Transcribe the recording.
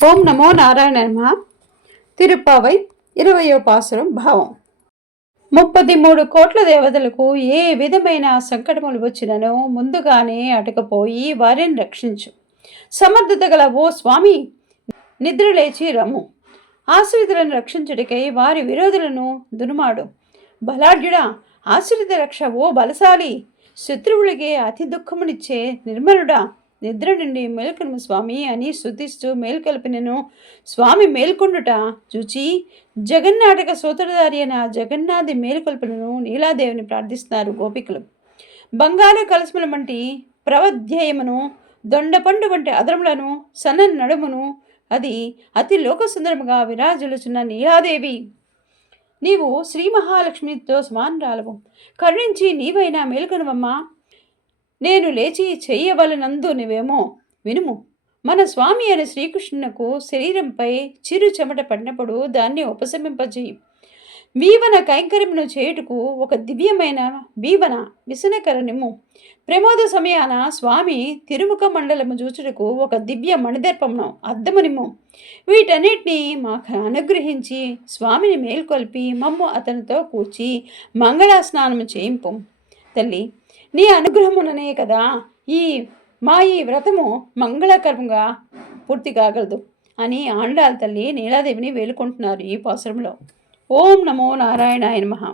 ఓం నమో నారాయణ నమః. తిరుప్పావై 20వ పాసురం భావం. 33 కోట్ల దేవతలకు ఏ విధమైన సంకటములు వచ్చిననో ముందుగానే అటకపోయి వారిని రక్షించు. సమర్థత గల ఓ స్వామి, నిద్రలేచి రమ్ము. ఆశ్రితులను రక్షించుడికై వారి విరోధులను దునుమాడు. బలాఢ్యుడా, ఆశ్రిత రక్ష ఓ బలశాలి, శత్రువులకి అతి దుఃఖమునిచ్చే నిర్మలుడా, నిద్ర నుండి మేల్కొను స్వామి అని స్తుతిస్తూ మేల్కొల్పినను. స్వామి మేల్కొండుట చూచి జగన్నాటక సూత్రధారి అయిన జగన్నాథి మేల్కొల్పినను నీలాదేవిని ప్రార్థిస్తున్నారు గోపికలు. బంగారు కలసముల వంటి ప్రవధ్యయమును, దొండపండు వంటి అదరములను, సన్న నడుమును, అది అతి లోకసుందరముగా విరాజులుచున్న నీలాదేవి, నీవు శ్రీ మహాలక్ష్మితో సమానురాలవు. కరుణించి నీవైనా మేల్కొనవమ్మా. నేను లేచి చెయ్యవలనందు నువ్వేమో వినుము. మన స్వామి అయిన శ్రీకృష్ణునకు శరీరంపై చిరు చెమట పడినప్పుడు దాన్ని ఉపశమింపజేయి. వీవన కైంకర్యమును చేయుటకు ఒక దివ్యమైన వీవన విసనకరనిమ్ము. ప్రమోద సమయాన స్వామి తిరుముఖ మండలము చూచుటకు ఒక దివ్య మణిదర్పమును అద్దమునిమ్ము. వీటన్నిటినీ మాకు అనుగ్రహించి స్వామిని మేల్కొల్పి మమ్ము అతనితో కూర్చి మంగళాస్నానము చేయింపు. తల్లి, నీ అనుగ్రహముననే కదా ఈ వ్రతము మంగళకరంగా పూర్తి కాగలదు అని ఆండాళ్ళ తల్లి నీలాదేవిని వేలుకుంటున్నారు ఈ పాసురంలో. ఓం నమో నారాయణాయ నమః.